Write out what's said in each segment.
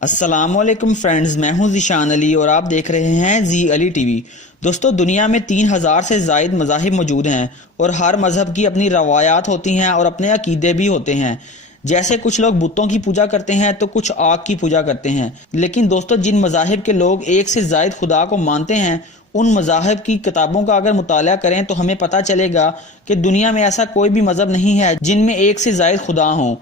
अस्सलाम वालेकुम फ्रेंड्स, मैं हूं ज़ीशान अली और आप देख रहे हैं जी अली टीवी। दोस्तों, दुनिया में 3000 से ज़ायद मज़ाहिब मौजूद हैं और हर मज़हब की अपनी रवायात होती हैं और अपने अकीदे भी होते हैं। जैसे कुछ लोग बुतों की पूजा करते हैं तो कुछ आग की पूजा करते हैं। लेकिन दोस्तों, जिन मज़ाहिब के लोग एक से ज़ायद खुदा को मानते हैं, उन मज़ाहिब की किताबों का अगर मुताला करें तो हमें पता चलेगा कि दुनिया में ऐसा कोई भी मज़हब नहीं है जिनमें एक से ज़ायद खुदा हों।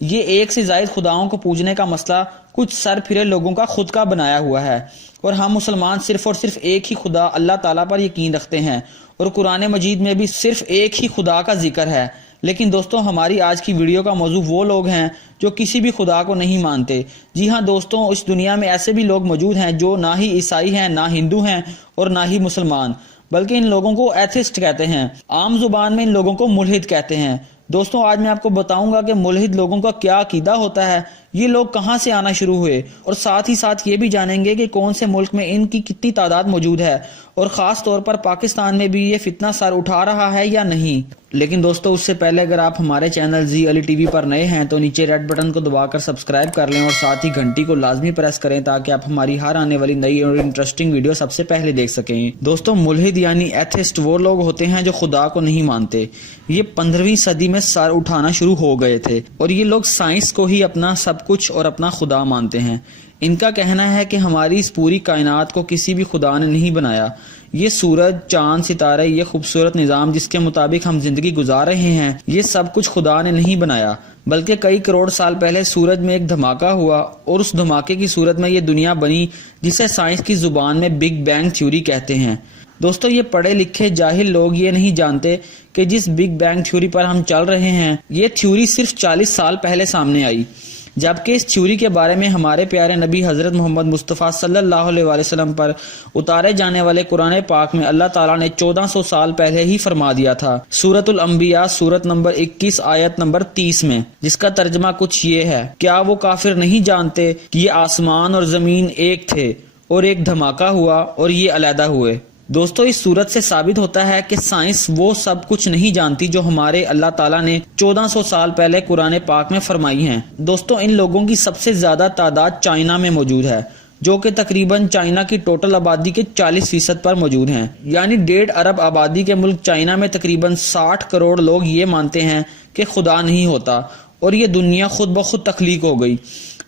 ये एक से ज़ायद खुदाओं को पूजने का मसला कुछ सर फिरे लोगों का खुद का बनाया हुआ है और हम मुसलमान सिर्फ और सिर्फ एक ही खुदा अल्लाह ताला पर यकीन रखते हैं और कुरान मजीद में भी सिर्फ एक ही खुदा का जिक्र है। लेकिन दोस्तों, हमारी आज की वीडियो का मौजू वो लोग हैं जो किसी भी खुदा को नहीं मानते। जी हाँ दोस्तों, इस दुनिया में ऐसे भी लोग मौजूद हैं जो ना ही ईसाई हैं, ना हिंदू हैं और ना ही मुसलमान, बल्कि इन लोगों को एथिस्ट कहते हैं। आम जुबान में इन लोगों को मुल्हिद कहते हैं। दोस्तों, आज मैं आपको बताऊंगा कि मुल्हिद लोगों का क्या अकीदा होता है, ये लोग कहां से आना शुरू हुए और साथ ही साथ ये भी जानेंगे कि कौन से मुल्क में इनकी कितनी तादाद मौजूद है और ख़ास तौर पर पाकिस्तान में भी ये फितना सर उठा रहा है या नहीं। लेकिन दोस्तों, उससे पहले अगर आप हमारे चैनल जी अली टीवी पर नए हैं तो नीचे रेड बटन को दबाकर सब्सक्राइब कर लें और साथ ही घंटी को लाजमी प्रेस करें ताकि आप हमारी हर आने वाली नई और इंटरेस्टिंग वीडियो सबसे पहले देख सकें। दोस्तों, मुल्हिद यानी एथिस्ट वो लोग होते हैं जो खुदा को नहीं मानते। ये 15वीं सदी में सर उठाना शुरू हो गए थे और ये लोग साइंस को ही अपना सब कुछ और अपना खुदा मानते हैं। इनका कहना है कि हमारी इस पूरी कायनात को किसी भी खुदा ने नहीं बनाया। ये सूरज, चांद, सितारे, ये खूबसूरत निज़ाम जिसके मुताबिक हम जिंदगी गुजार रहे हैं, ये सब कुछ खुदा ने नहीं बनाया, बल्कि कई करोड़ साल पहले सूरज में एक धमाका हुआ और उस धमाके की सूरत में ये दुनिया बनी जिसे साइंस की जुबान में बिग बैंग थ्योरी कहते हैं। दोस्तों, ये पढ़े लिखे जाहिल लोग ये नहीं जानते कि जिस बिग बैंग थ्योरी पर हम चल रहे हैं, ये थ्योरी सिर्फ 40 साल पहले सामने आई, जबकि इस थ्योरी के बारे में हमारे प्यारे नबी हजरत मोहम्मद मुस्तफ़ा सल्लल्लाहु अलैहि वसल्लम पर उतारे जाने वाले कुरान पाक में अल्लाह ताला ने 1400 साल पहले ही फरमा दिया था। सूरतुल अंबिया सूरत नंबर 21 आयत नंबर 30 में, जिसका तर्जमा कुछ ये है, क्या वो काफिर नहीं जानते कि ये आसमान और जमीन एक थे और एक धमाका हुआ और ये अलहदा हुए। दोस्तों, इस सूरत से साबित होता है कि साइंस वो सब कुछ नहीं जानती जो हमारे अल्लाह ताला ने 1400 साल पहले कुरान पाक में फरमाई हैं। दोस्तों, इन लोगों की सबसे ज्यादा तादाद चाइना में मौजूद है, जो कि तकरीबन चाइना की टोटल आबादी के 40% पर मौजूद हैं। यानी 1.5 अरब आबादी के मुल्क चाइना में तकरीबन 60 करोड़ लोग ये मानते हैं कि खुदा नहीं होता और ये दुनिया खुद ब खुद तख्लीक हो गई।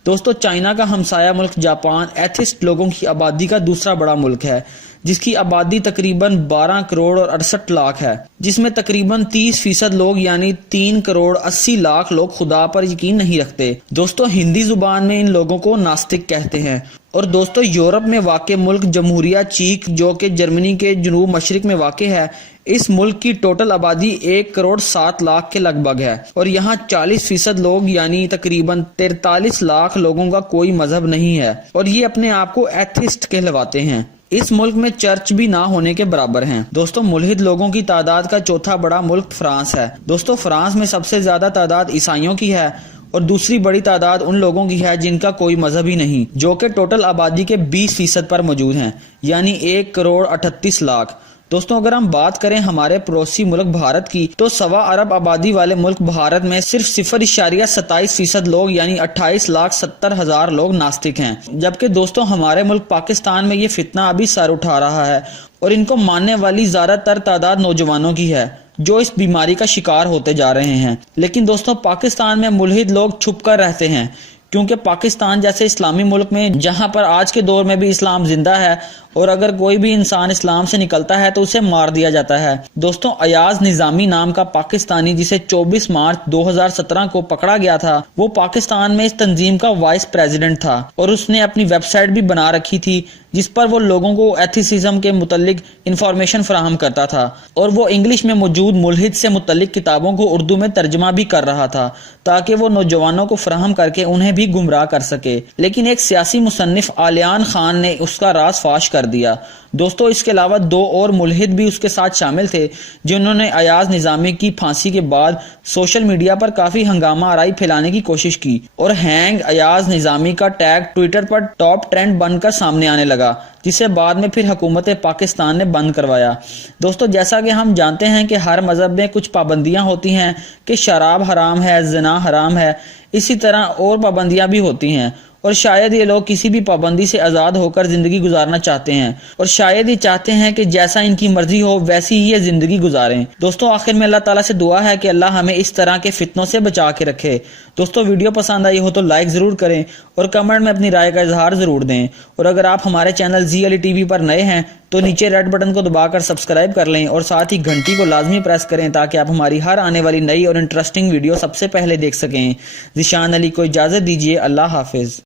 दोस्तों, चाइना का हमसाया मुल्क जापान एथिस्ट लोगों की आबादी का दूसरा बड़ा मुल्क है, जिसकी आबादी तकरीबन 12 करोड़ और 68 लाख है, जिसमें तकरीबन 30% लोग यानी 3 करोड़ 80 लाख लोग खुदा पर यकीन नहीं रखते। दोस्तों, हिंदी जुबान में इन लोगों को नास्तिक कहते हैं। और दोस्तों, यूरोप में वाक़ मुल्क जमहूरिया चीक, जो कि जर्मनी के जनूब मशरिक में वाक़ है, इस मुल्क की टोटल आबादी 1 करोड़ 7 लाख के लगभग है और यहाँ 40% लोग यानी तकरीबन 43 लाख लोगों का कोई मजहब नहीं है और ये अपने आप को एथिस्ट कहलवाते हैं। इस मुल्क में चर्च भी ना होने के बराबर हैं। दोस्तों, मुल्हिद लोगों की तादाद का चौथा बड़ा मुल्क फ्रांस है। दोस्तों, फ्रांस में सबसे ज्यादा तादाद ईसाइयों की है और दूसरी बड़ी तादाद उन लोगों की है जिनका कोई मजहब ही नहीं, जो कि टोटल आबादी के 20% पर मौजूद हैं, यानी 1 करोड़ 38 लाख। दोस्तों, अगर हम बात करें हमारे पड़ोसी मुल्क भारत की, तो 1.25 अरब आबादी वाले मुल्क भारत में सिर्फ 0.27% लोग यानी 28,70,000 लोग नास्तिक हैं। जबकि दोस्तों, हमारे मुल्क पाकिस्तान में ये फितना अभी सर उठा रहा है और इनको मानने वाली ज्यादातर तादाद नौजवानों की है जो इस बीमारी का शिकार होते जा रहे हैं। लेकिन दोस्तों, पाकिस्तान में मुल्हिद लोग छुप कर रहते हैं, क्योंकि पाकिस्तान जैसे इस्लामी मुल्क में, जहां पर आज के दौर में भी इस्लाम जिंदा है और अगर कोई भी इंसान इस्लाम से निकलता है तो उसे मार दिया जाता है। दोस्तों, अयाज निजामी नाम का पाकिस्तानी, जिसे 24 मार्च 2017 को पकड़ा गया था, वो पाकिस्तान में इस तंजीम का वाइस प्रेसिडेंट था और उसने अपनी वेबसाइट भी बना रखी थी जिस पर वो लोगों को एथिसिज्म के मुतल्लिक इंफॉर्मेशन फराहम करता था और वो इंग्लिश में मौजूद मुल्हिद से मुतल्लिक किताबों को उर्दू में तर्जमा भी कर रहा था ताकि वो नौजवानों को फराहम करके उन्हें भी गुमराह कर सके। लेकिन एक सियासी मुसन्निफ आलियान खान ने उसका राज फाश कर दिया। दोस्तों, इसके अलावा 2 और मुल्हिद भी उसके साथ शामिल थे जिन्होंने अयाज निजामी की फांसी के बाद सोशल मीडिया पर काफी हंगामा आराई फैलाने की कोशिश की और हैंग अयाज निजामी का टैग ट्विटर पर टॉप ट्रेंड बनकर सामने आने लगा, जिसे बाद में फिर हुकूमत पाकिस्तान ने बंद करवाया। दोस्तों, जैसा कि हम जानते हैं कि हर मजहब में कुछ पाबंदियां होती हैं कि शराब हराम है, ज़िना हराम है, इसी तरह और पाबंदियां भी होती हैं اور شاید یہ لوگ کسی بھی پابندی سے آزاد ہو کر زندگی گزارنا چاہتے ہیں اور شاید یہ چاہتے ہیں کہ جیسا ان کی مرضی ہو ویسی ہی یہ زندگی گزاریں۔ دوستو آخر میں اللہ تعالیٰ سے دعا ہے کہ اللہ ہمیں اس طرح کے فتنوں سے بچا کے رکھے۔ دوستو ویڈیو پسند آئی ہو تو لائک ضرور کریں اور کمنٹ میں اپنی رائے کا اظہار ضرور دیں، اور اگر آپ ہمارے چینل زی علی ٹی وی پر نئے ہیں تو نیچے ریڈ بٹن کو دبا کر سبسکرائب کر لیں اور ساتھ ہی گھنٹی کو لازمی پریس کریں تاکہ آپ ہماری ہر آنے والی نئی اور انٹرسٹنگ ویڈیو سب سے پہلے دیکھ سکیں۔ ذیشان علی کو اجازت دیجیے، اللہ حافظ۔